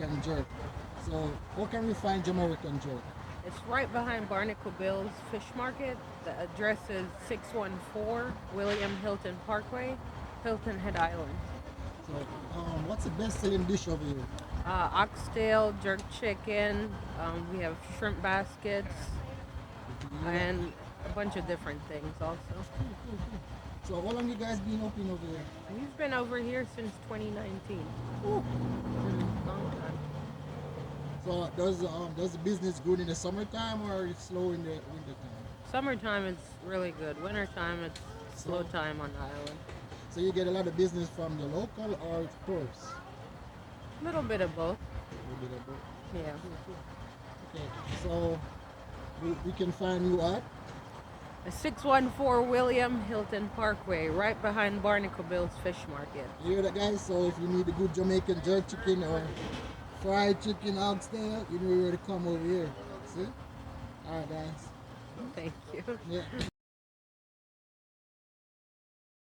Jamaican jerk. So, where can we find Jamaican jerk? It's right behind Barnacle Bill's Fish Market. The address is 614 William Hilton Parkway, Hilton Head Island. So, what's the best selling dish over here? Oxtail, jerk chicken. We have shrimp baskets Yeah. and a bunch of different things also. So, how long you guys been open over here? We've been over here since 2019. Ooh. Long time. So, does the business good in the summertime or it's slow in the winter time? Summertime it's really good. Wintertime it's slow So, time on the island. so you get a lot of business from the local or tourists? A little bit of both. A little bit of both. Yeah. Okay, so we can find you at 614 William Hilton Parkway, right behind Barnacle Bill's Fish Market. you hear that, guys? So if you need a good Jamaican jerk chicken or fried chicken oxtail, you know where to come over here. See? All right, guys. Thank you. Yeah.